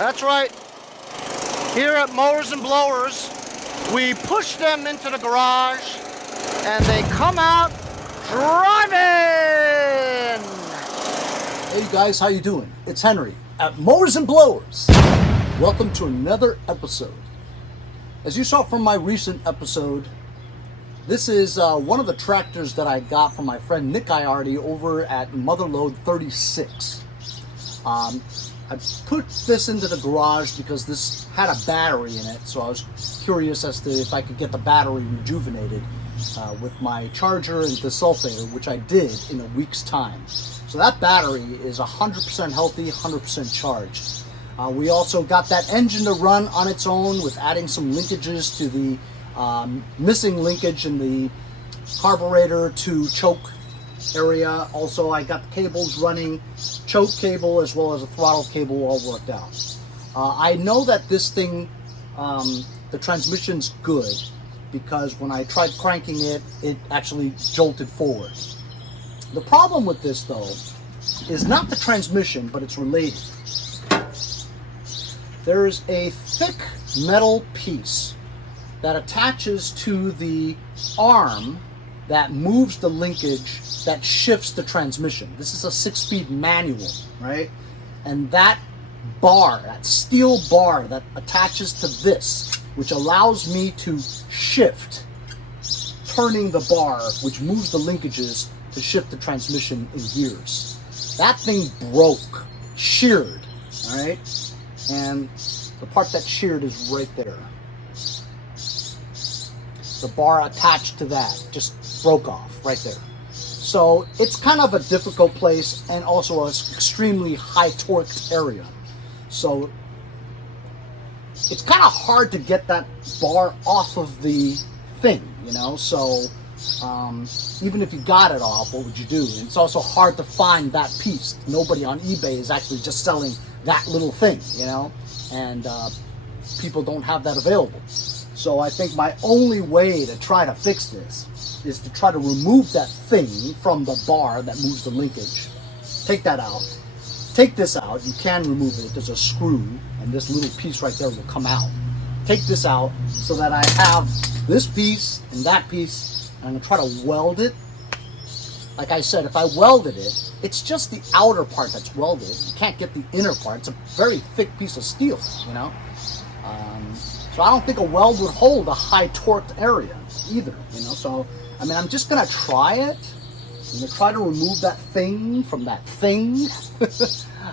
That's right. Here at Mowers and Blowers, we push them into the garage and they come out driving. Hey guys, how you doing? It's Henry at Mowers and Blowers. Welcome to another episode. As you saw from my recent episode, this is one of the tractors that I got from my friend Nick Iardi over at Mother Lode 36. I put this into the garage because this had a battery in it, so I was curious as to if I could get the battery rejuvenated with my charger and desulfator, which I did in a week's time. So that battery is 100% healthy, 100% charged. We also got that engine to run on its own with adding some linkages to the missing linkage in the carburetor to choke area. Also, I got the cables running, choke cable as well as a throttle cable all worked out. I know that this thing, the transmission's good because when I tried cranking it, it actually jolted forward. The problem with this though is not the transmission, but it's related. There's a thick metal piece that attaches to the arm that moves the linkage that shifts the transmission. This is a 6-speed manual, right? And that bar, that steel bar that attaches to this, which allows me to shift, turning the bar, which moves the linkages to shift the transmission in gears. That thing broke, sheared, all right? And the part that sheared is right there. The bar attached to that just broke off right there. So it's kind of a difficult place and also an extremely high torqued area. So it's kind of hard to get that bar off of the thing, you know? So even if you got it off, what would you do? And it's also hard to find that piece. Nobody on eBay is actually just selling that little thing, you know? And people don't have that available. So I think my only way to try to fix this is to try to remove that thing from the bar that moves the linkage. Take that out. Take this out. You can remove it. There's a screw, and this little piece right there will come out. Take this out so that I have this piece and that piece, and I'm going to try to weld it. Like I said, if I welded it, it's just the outer part that's welded. You can't get the inner part. It's a very thick piece of steel, you know? So I don't think a weld would hold a high torqued area either, you know? So, I mean, I'm just gonna try it. I'm gonna try to remove that thing from that thing.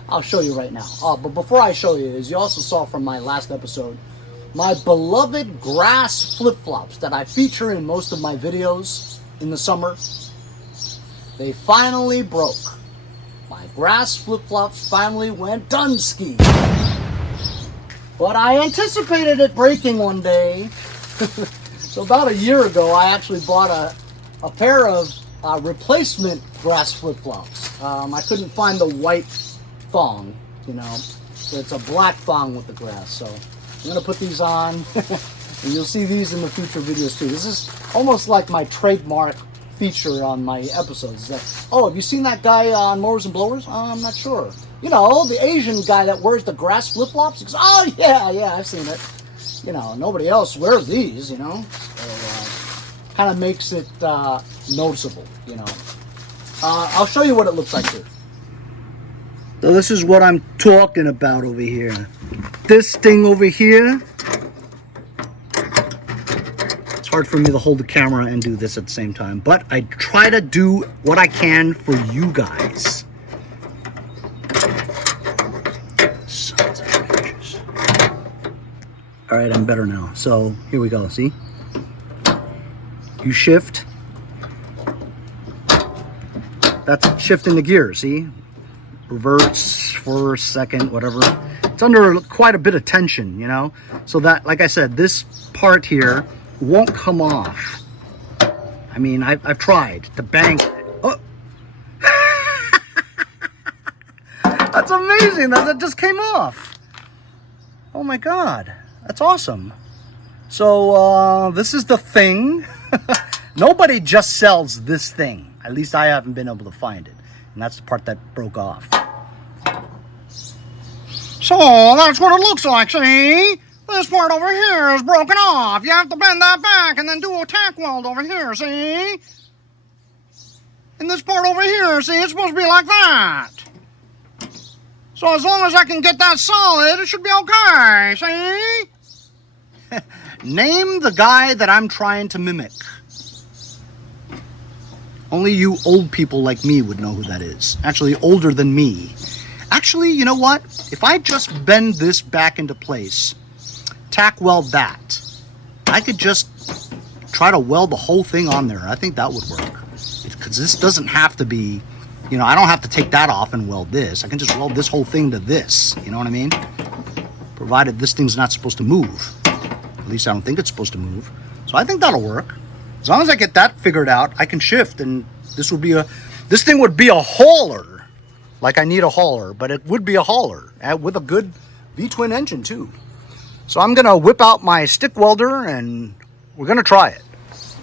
I'll show you right now. But before I show you, as you also saw from my last episode, my beloved grass flip-flops that I feature in most of my videos in the summer, they finally broke. My grass flip-flops finally went Dunsky. But I anticipated it breaking one day. So about a year ago, I actually bought a pair of replacement grass flip-flops. I couldn't find the white thong, you know. So it's a black thong with the grass. So I'm going to put these on. And you'll see these in the future videos too. This is almost like my trademark feature on my episodes. That, oh, have you seen that guy on Mowers and Blowers? I'm not sure. You know, the Asian guy that wears the grass flip-flops. He goes, oh, yeah, I've seen it. You know, nobody else wears these, you know. So, kind of makes it noticeable, you know. I'll show you what it looks like here. So this is what I'm talking about over here. This thing over here. It's hard for me to hold the camera and do this at the same time. But I try to do what I can for you guys. All right, I'm better now. So here we go, see? You shift. That's shifting the gear, see? Reverse, first, second, whatever. It's under quite a bit of tension, you know? So that, like I said, this part here won't come off. I mean, I've tried to bang. Oh. That's amazing, that just came off. Oh my God. That's awesome. So this is the thing. Nobody just sells this thing. At least I haven't been able to find it. And that's the part that broke off. So that's what it looks like, see? This part over here is broken off. You have to bend that back and then do a tack weld over here, see? And this part over here, see, it's supposed to be like that. So as long as I can get that solid, it should be okay, see? Name the guy that I'm trying to mimic. Only you old people like me would know who that is. Actually, older than me. Actually, you know what? If I just bend this back into place, tack weld that, I could just try to weld the whole thing on there. I think that would work. Because this doesn't have to be, you know, I don't have to take that off and weld this. I can just weld this whole thing to this. You know what I mean? Provided this thing's not supposed to move. At least I don't think it's supposed to move. So I think that'll work. As long as I get that figured out, I can shift, and this thing would be a hauler. Like I need a hauler, but it would be a hauler with a good V-twin engine too. So I'm gonna whip out my stick welder and we're gonna try it.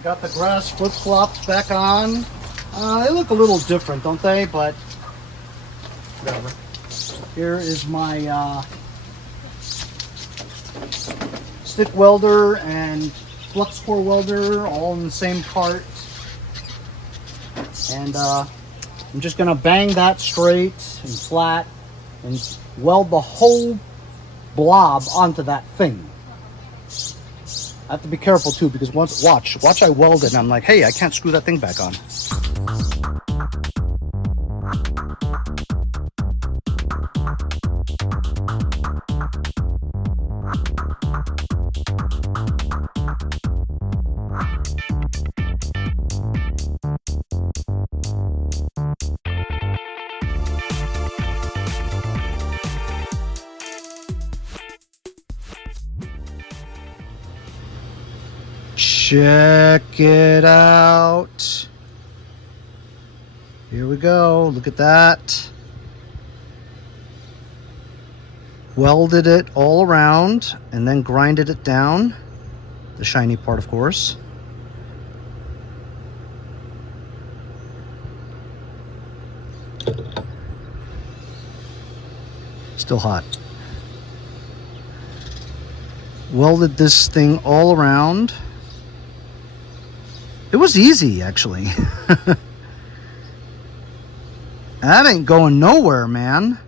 Got the grass flip-flops back on. They look a little different, don't they? But whatever. Here is my stick welder and flux core welder all in the same part. And I'm just gonna bang that straight and flat and weld the whole blob onto that thing. I have to be careful too, because watch I weld it and I'm like, hey, I can't screw that thing back on. Check it out. Here we go. Look at that. Welded it all around and then grinded it down. The shiny part, of course. Still hot. Welded this thing all around. It was easy, actually. That ain't going nowhere, man.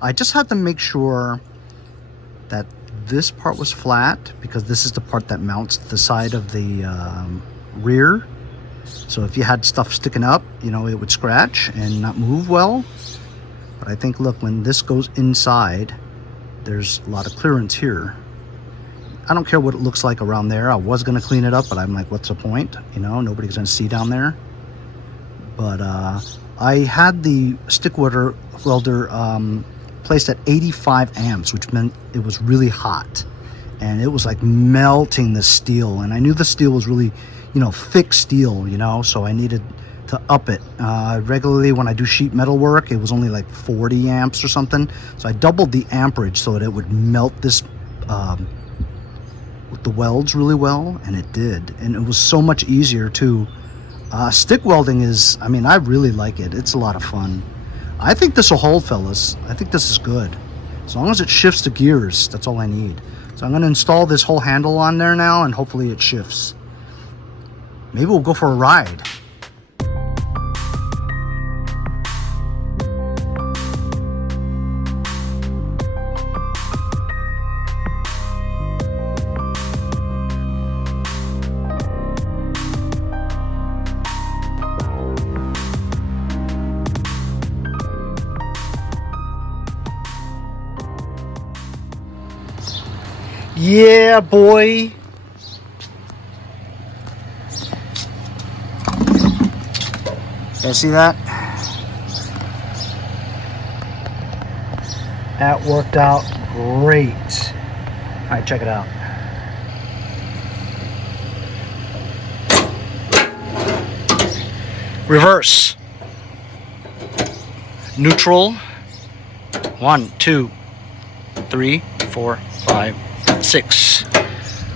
I just had to make sure that this part was flat, because this is the part that mounts the side of the rear. So if you had stuff sticking up, you know, it would scratch and not move well. But I think, look, when this goes inside, there's a lot of clearance here. I don't care what it looks like around there. I was going to clean it up, but I'm like, what's the point? You know, nobody's going to see down there. But I had the stick welder placed at 85 amps, which meant it was really hot. And it was like melting the steel. And I knew the steel was really, you know, thick steel, you know, so I needed to up it. Regularly when I do sheet metal work, it was only like 40 amps or something. So I doubled the amperage so that it would melt this with the welds really well, and it did. And it was so much easier too. Stick welding is, I mean, I really like it. It's a lot of fun. I think this will hold, fellas. I think this is good. As long as it shifts the gears, that's all I need. So I'm going to install this whole handle on there now, and hopefully it shifts. Maybe we'll go for a ride. Yeah, boy. Guys, see that? That worked out great. All right, check it out. Reverse. Neutral. 1, 2, 3, 4, 5, 6.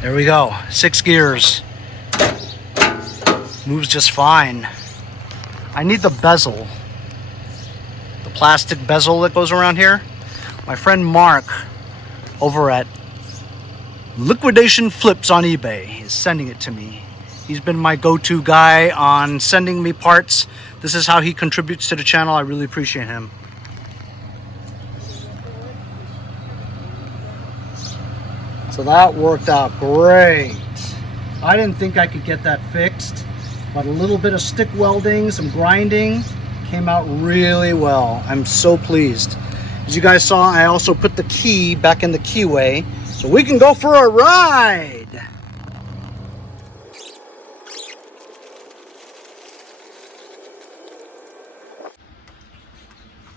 There we go. 6 gears. Moves just fine. I need the bezel. The plastic bezel that goes around here. My friend Mark over at Liquidation Flips on eBay is sending it to me. He's been my go-to guy on sending me parts. This is how he contributes to the channel. I really appreciate him. So that worked out great. I didn't think I could get that fixed, but a little bit of stick welding, some grinding, came out really well. I'm so pleased. As you guys saw, I also put the key back in the keyway, so we can go for a ride.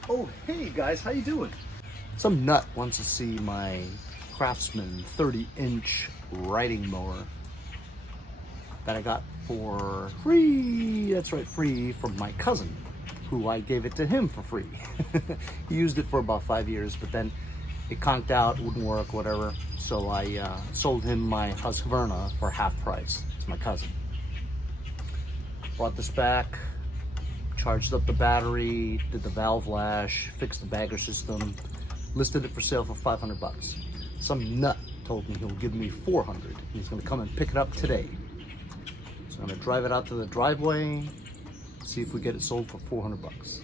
Oh, hey guys, how you doing? Some nut wants to see my Craftsman 30-inch riding mower that I got for free. That's right, free from my cousin, who I gave it to him for free. He used it for about 5 years, but then it conked out, wouldn't work, whatever. So I sold him my Husqvarna for half price. It's my cousin. Brought this back, charged up the battery, did the valve lash, fixed the bagger system, listed it for sale for 500 bucks. Some nut told me he'll give me 400 and he's gonna come and pick it up today. So I'm gonna drive it out to the driveway, see if we get it sold for 400 bucks.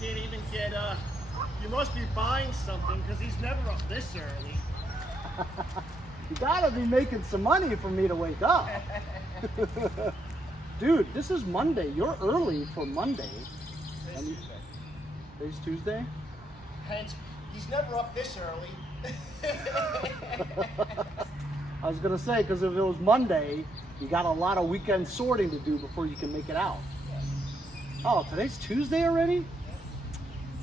Can't even get you must be buying something because he's never up this early. You gotta be making some money for me to wake up. Dude, this is Monday. You're early for Monday. Today's Tuesday. Today's Tuesday? Hence, he's never up this early. I was gonna say, because if it was Monday, you got a lot of weekend sorting to do before you can make it out. Oh, today's Tuesday already?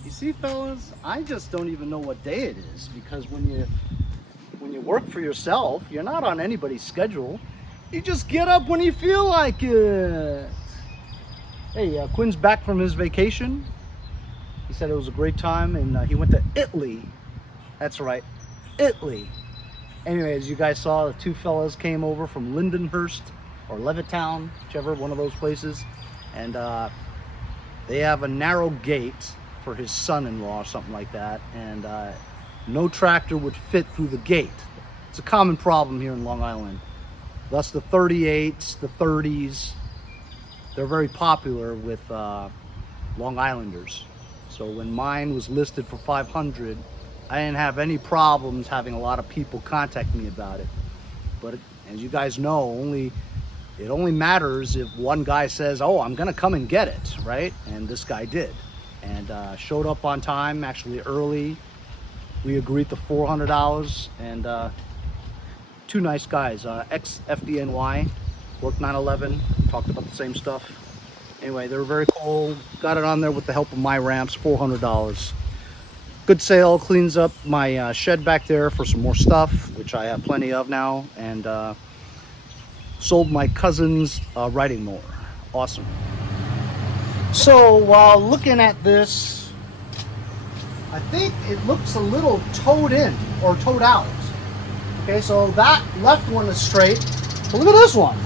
You see, fellas, I just don't even know what day it is, because when you work for yourself, you're not on anybody's schedule. You just get up when you feel like it. Hey, Quinn's back from his vacation. He said it was a great time, and he went to Italy. That's right, Italy. Anyway, as you guys saw, the two fellas came over from Lindenhurst or Levittown, whichever one of those places, and they have a narrow gate for his son-in-law or something like that, and no tractor would fit through the gate. It's a common problem here in Long Island. Thus the 38s, the 30s, they're very popular with Long Islanders. So when mine was listed for 500, I didn't have any problems having a lot of people contact me about it. But as you guys know, it only matters if one guy says, oh, I'm gonna come and get it, right? And this guy did, and showed up on time, actually early. We agreed to $400, and two nice guys, ex-FDNY, worked 9/11, talked about the same stuff. Anyway, they were very cool. Got it on there with the help of my ramps, $400. Good sale, cleans up my shed back there for some more stuff, which I have plenty of now, and sold my cousin's riding mower. Awesome. So while looking at this, I think it looks a little towed in or towed out. Okay, so that left one is straight, but look at this one.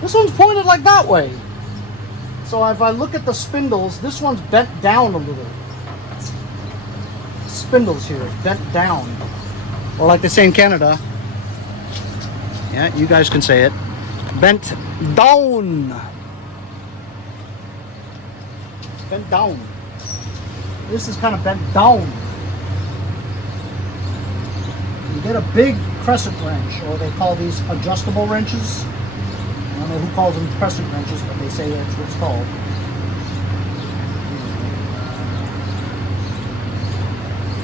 This one's pointed like that way. So if I look at the spindles, this one's bent down a little. Spindles here, bent down. Or like they say in Canada, yeah, you guys can say it, bent down. Bent down. This is kind of bent down. get a big crescent wrench, or they call these adjustable wrenches. I don't know who calls them crescent wrenches, but they say that's what it's called.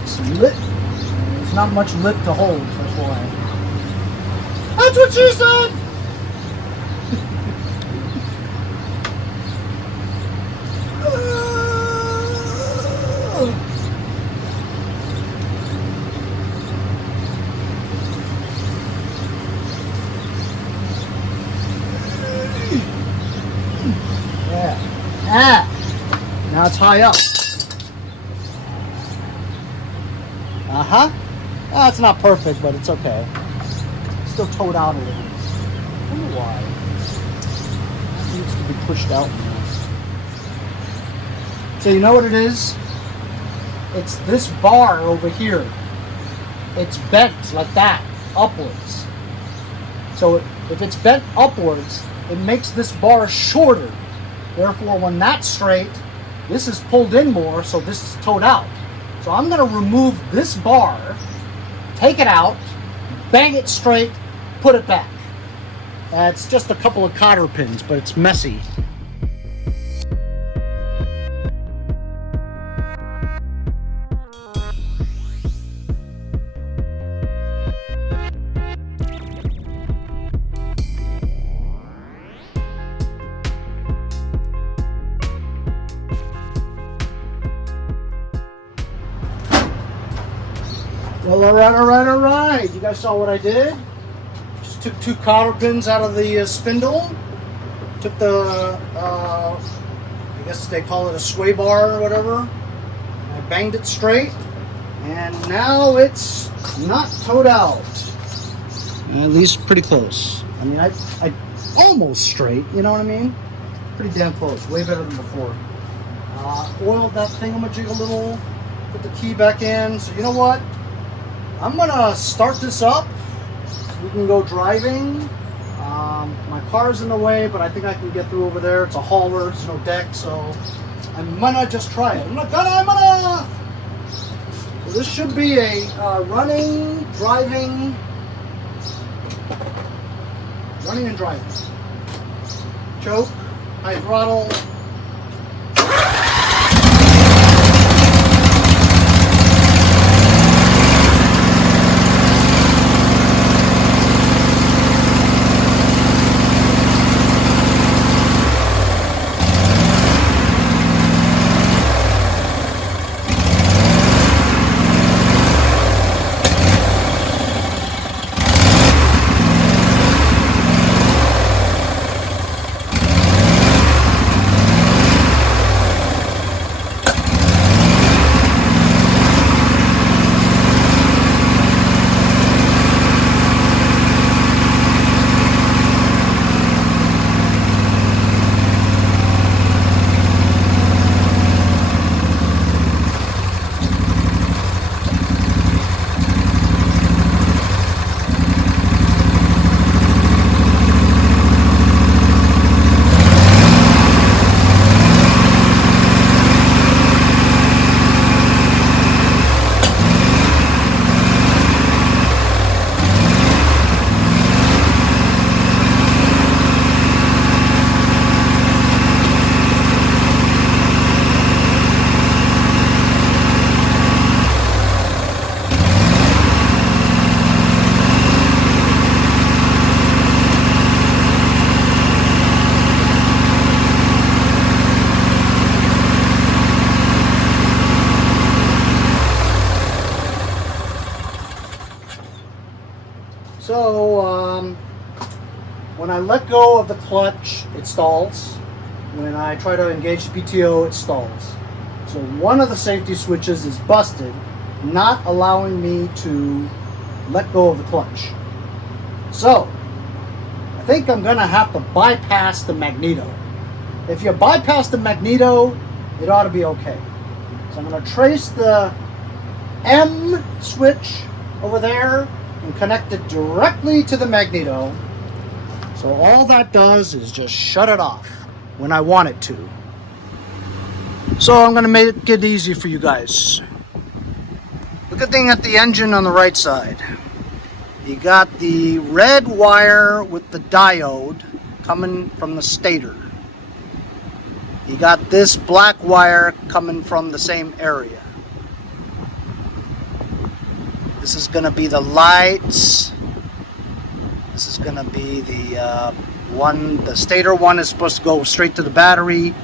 It's lit. There's not much lip to hold, that's why. That's what she said! Now it's high up. It's not perfect, but it's okay. It's still towed out a little. I don't know why. It needs to be pushed out more. So you know what it is? It's this bar over here. It's bent like that, upwards. So if it's bent upwards, it makes this bar shorter. Therefore, when that's straight, this is pulled in more, so this is towed out. So I'm going to remove this bar, take it out, bang it straight, put it back. It's just a couple of cotter pins, but it's messy. Well, all right. You guys saw what I did? Just took 2 cotter pins out of the spindle. Took the, I guess they call it a sway bar or whatever. I banged it straight. And now it's not towed out. At least pretty close. I mean, I almost straight, you know what I mean? Pretty damn close. Way better than before. Oiled that thingamajig a little. Put the key back in. So you know what? I'm gonna start this up. We can go driving. My car's in the way, but I think I can get through over there. It's a hauler, there's no deck, so I'm gonna just try it. I'm gonna. So this should be a running and driving. Choke, high throttle. So when I let go of the clutch, it stalls. When I try to engage the PTO, it stalls. So one of the safety switches is busted, not allowing me to let go of the clutch. So I think I'm gonna have to bypass the magneto. If you bypass the magneto, it ought to be okay. So I'm gonna trace the M switch over there and connect it directly to the magneto. So all that does is just shut it off when I want it to. So I'm gonna make it easy for you guys. Look at the engine on the right side. You got the red wire with the diode coming from the stator. You got this black wire coming from the same area. This is going to be the lights. This is going to be the the stator one is supposed to go straight to the battery.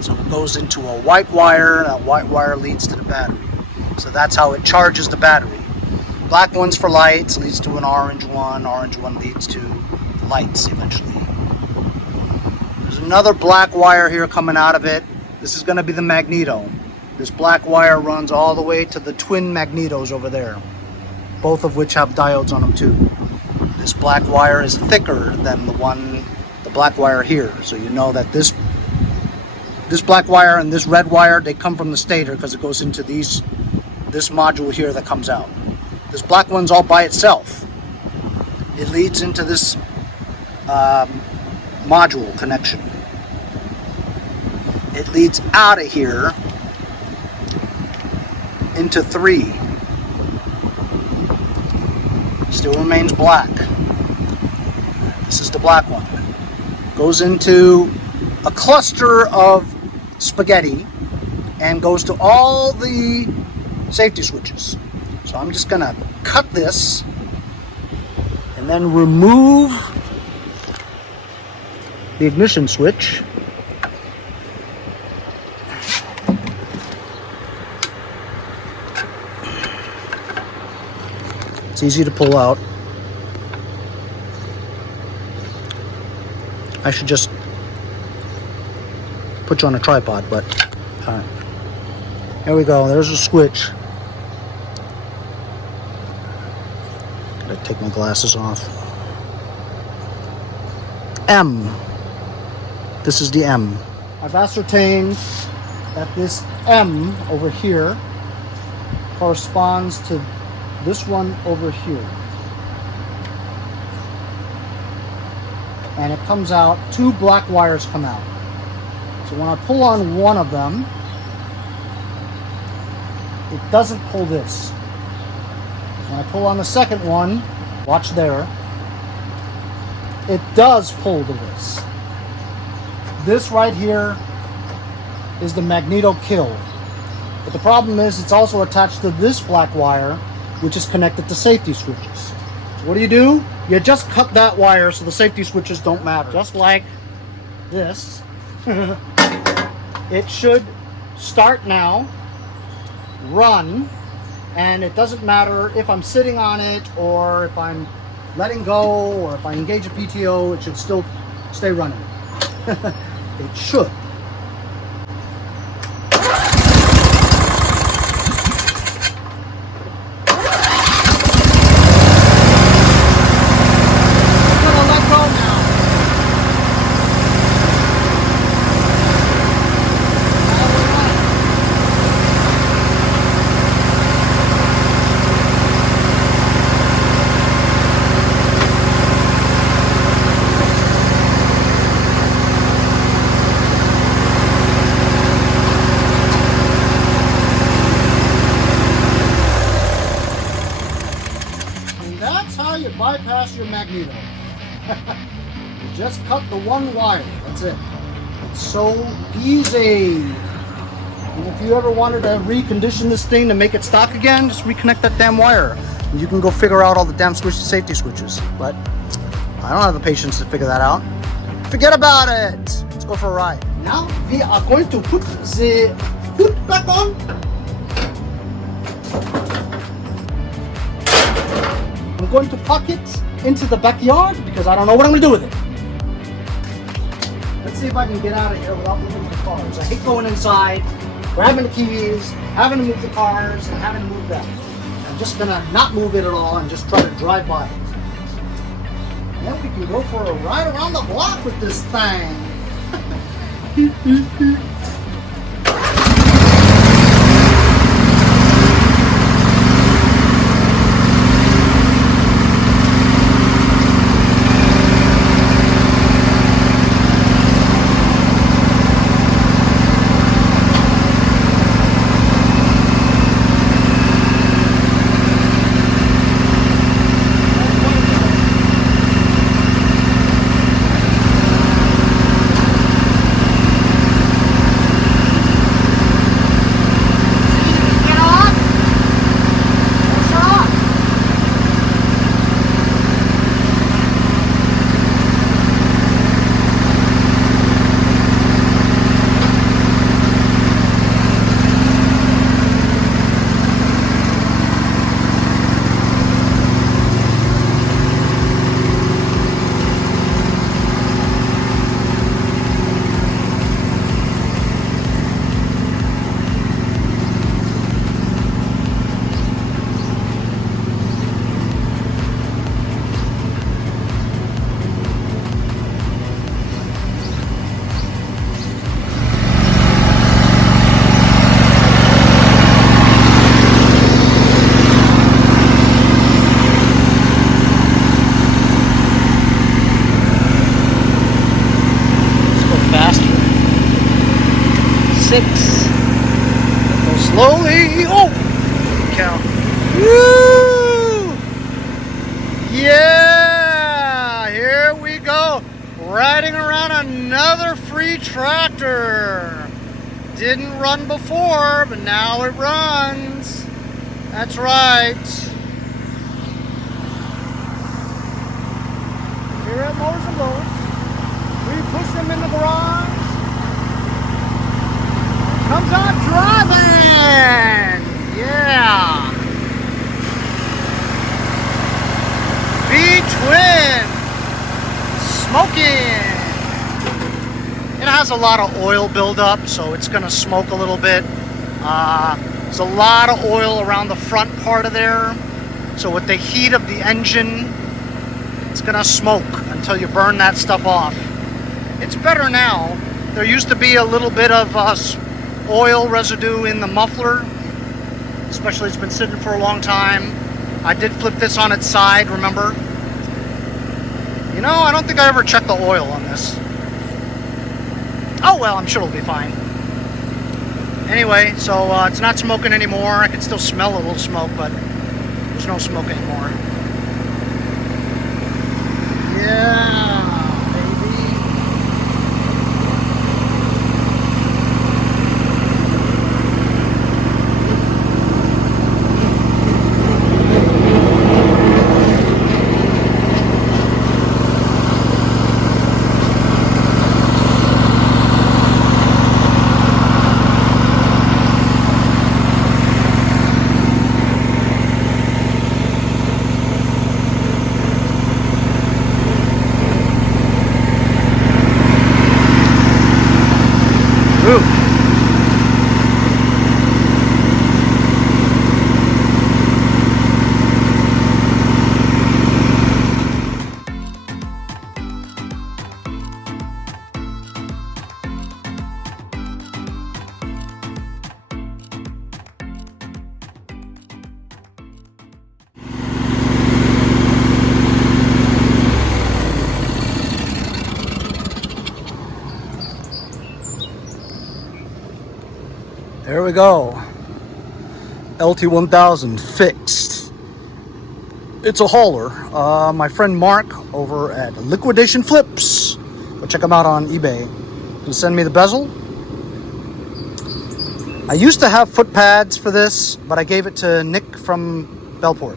So it goes into a white wire, and that white wire leads to the battery. So that's how it charges the battery. Black one's for lights, leads to an orange one leads to lights eventually. There's another black wire here coming out of it. This is going to be the magneto. This black wire runs all the way to the twin magnetos over there, both of which have diodes on them too. This black wire is thicker than the black wire here, so you know that this black wire and this red wire, they come from the stator because it goes into this module here that comes out. This black one's all by itself. It leads into this module connection. It leads out of here into 3. Still remains black. This is the black one. Goes into a cluster of spaghetti and goes to all the safety switches. So I'm just gonna cut this and then remove the ignition switch. It's easy to pull out. I should just put you on a tripod, but here we go. There's a switch. Gotta take my glasses off. M. This is the M. I've ascertained that this M over here corresponds to this one over here. And it comes out, 2 black wires come out. So when I pull on one of them, it doesn't pull this. When I pull on the second one, watch there, it does pull to this. This right here is the magneto kill. But the problem is it's also attached to this black wire, which is connected to safety switches. So what do? You just cut that wire so the safety switches don't matter. Just like this. It should start now, run, and it doesn't matter if I'm sitting on it or if I'm letting go or if I engage a PTO, it should still stay running. It should. Bypass your magneto. You just cut the one wire. That's it. It's so easy. And if you ever wanted to recondition this thing to make it stock again, just reconnect that damn wire. And you can go figure out all the damn safety switches. But I don't have the patience to figure that out. Forget about it. Let's go for a ride. Now we are going to put the hood back on. I'm going to park it into the backyard because I don't know what I'm going to do with it. Let's see if I can get out of here without moving the cars. I hate going inside, grabbing the keys, having to move the cars, and having to move them. I'm just going to not move it at all and just try to drive by it. And then we can go for a ride around the block with this thing. fix. Go slowly. Oh! Cow. Woo! Yeah! Here we go. Riding around another free tractor. Didn't run before, but now it runs. That's right. Here at Mowers and Blowers, we push them in the garage. Comes out driving. Yeah. V-twin. Smoking. It has a lot of oil buildup, so it's going to smoke a little bit. There's a lot of oil around the front part of there. So with the heat of the engine, it's going to smoke until you burn that stuff off. It's better now. There used to be a little bit of oil residue in the muffler, especially it's been sitting for a long time. I did flip this on its side, remember? You know, I don't think I ever checked the oil on this. Oh well, I'm sure it'll be fine. Anyway, so it's not smoking anymore. I can still smell a little smoke, but there's no smoke anymore. Yeah, baby. There we go. LT1000 fixed. It's a hauler. My friend Mark over at Liquidation Flips, go check him out on eBay, can send me the bezel. I used to have foot pads for this, but I gave it to Nick from Bellport.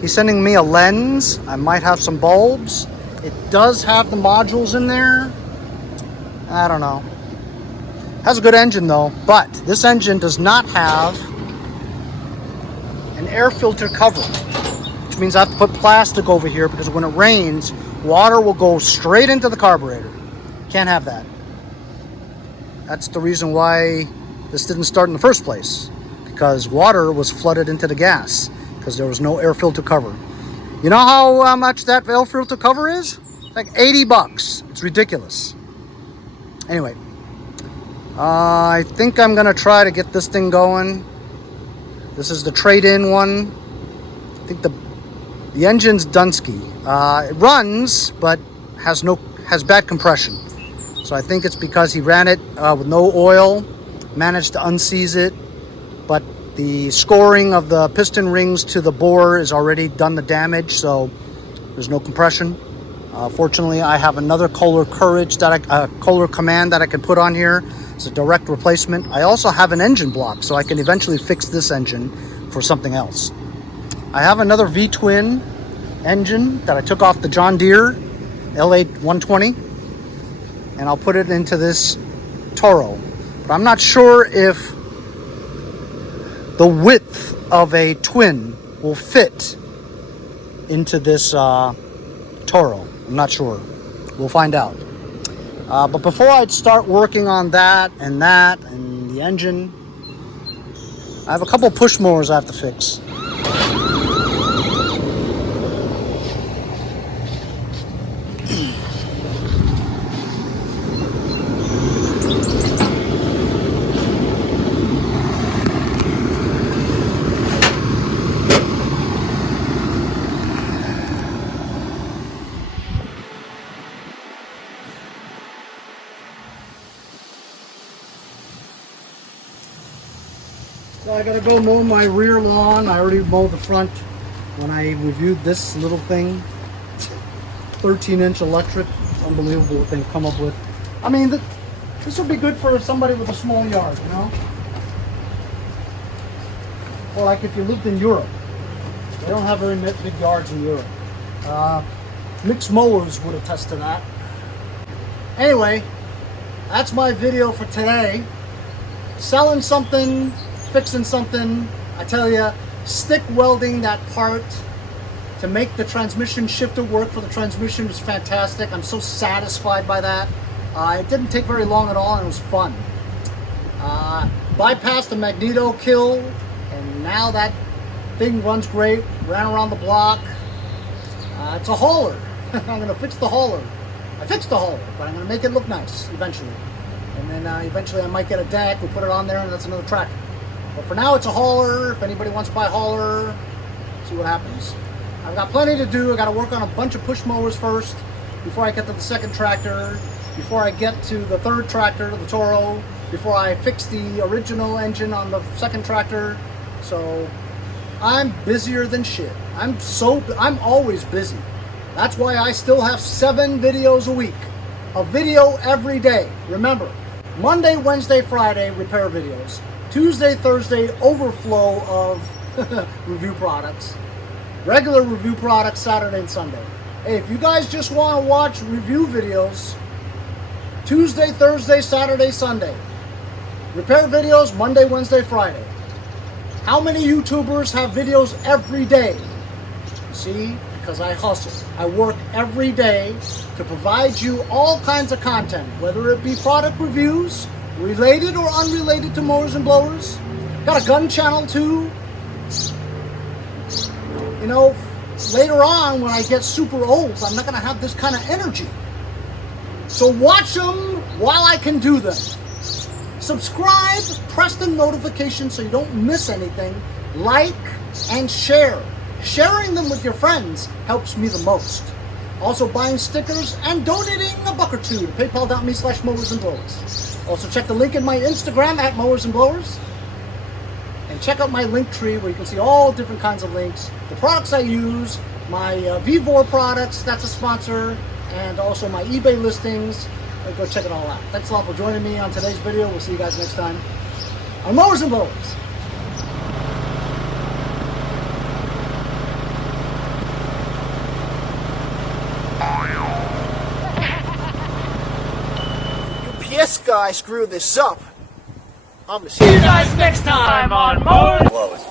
He's sending me a lens. I might have some bulbs. It does have the modules in there. I don't know. Has a good engine though, but this engine does not have an air filter cover, which means I have to put plastic over here because when it rains, water will go straight into the carburetor. Can't have that. That's the reason why this didn't start in the first place, because water was flooded into the gas because there was no air filter cover. You know how much that air filter cover is? It's like 80 bucks. It's ridiculous. Anyway. I think I'm gonna try to get this thing going. This is the trade-in one. I think the engine's Dunsky. It runs, but has bad compression. So I think it's because he ran it with no oil, managed to unseize it, but the scoring of the piston rings to the bore has already done the damage, so there's no compression. Fortunately, I have another Kohler Courage Kohler Command that I can put on here. It's a direct replacement. I also have an engine block, so I can eventually fix this engine for something else. I have another V-twin engine that I took off the John Deere L8 and I'll put it into this Toro. But I'm not sure if the width of a twin will fit into this Toro. I'm not sure. We'll find out. But before I start working on that and the engine, I have a couple push mowers I have to fix. I gotta go mow my rear lawn. I already mowed the front when I reviewed this little thing. 13-inch electric. It's unbelievable what they've come up with. I mean, this would be good for somebody with a small yard, you know? Or like if you lived in Europe. They don't have very big yards in Europe. Mixed mowers would attest to that. Anyway, that's my video for today. Selling something, fixing something. I tell you, stick welding that part to make the transmission shifter work for the transmission was fantastic. I'm so satisfied by that. It didn't take very long at all and it was fun. Bypassed the magneto kill and now that thing runs great. Ran around the block. It's a hauler. I'm going to fix the hauler. I fixed the hauler, but I'm going to make it look nice eventually. And then eventually I might get a deck, we'll put it on there, and that's another tractor. But for now, it's a hauler. If anybody wants to buy a hauler, see what happens. I've got plenty to do. I got to work on a bunch of push mowers first before I get to the second tractor, before I get to the third tractor, the Toro, before I fix the original engine on the second tractor. So I'm busier than shit. I'm always busy. That's why I still have 7 videos a week. A video every day. Remember, Monday, Wednesday, Friday, repair videos. Tuesday, Thursday, overflow of review products. Regular review products, Saturday and Sunday. Hey, if you guys just want to watch review videos, Tuesday, Thursday, Saturday, Sunday. Repair videos, Monday, Wednesday, Friday. How many YouTubers have videos every day? See? Because I hustle. I work every day to provide you all kinds of content, whether it be product reviews, related or unrelated to mowers and blowers. Got a gun channel too. You know, later on when I get super old, I'm not going to have this kind of energy. So watch them while I can do them. Subscribe, press the notification so you don't miss anything. Like and share. Sharing them with your friends helps me the most. Also buying stickers and donating a buck or two to paypal.me/mowers and blowers. Also check the link in my Instagram at mowers and blowers. And check out my link tree where you can see all different kinds of links. The products I use, my VEVOR products, that's a sponsor, and also my eBay listings. Go check it all out. Thanks a lot for joining me on today's video. We'll see you guys next time on Mowers and Blowers. UPS guy screw this up. I'm gonna See you guys next time on Mowers.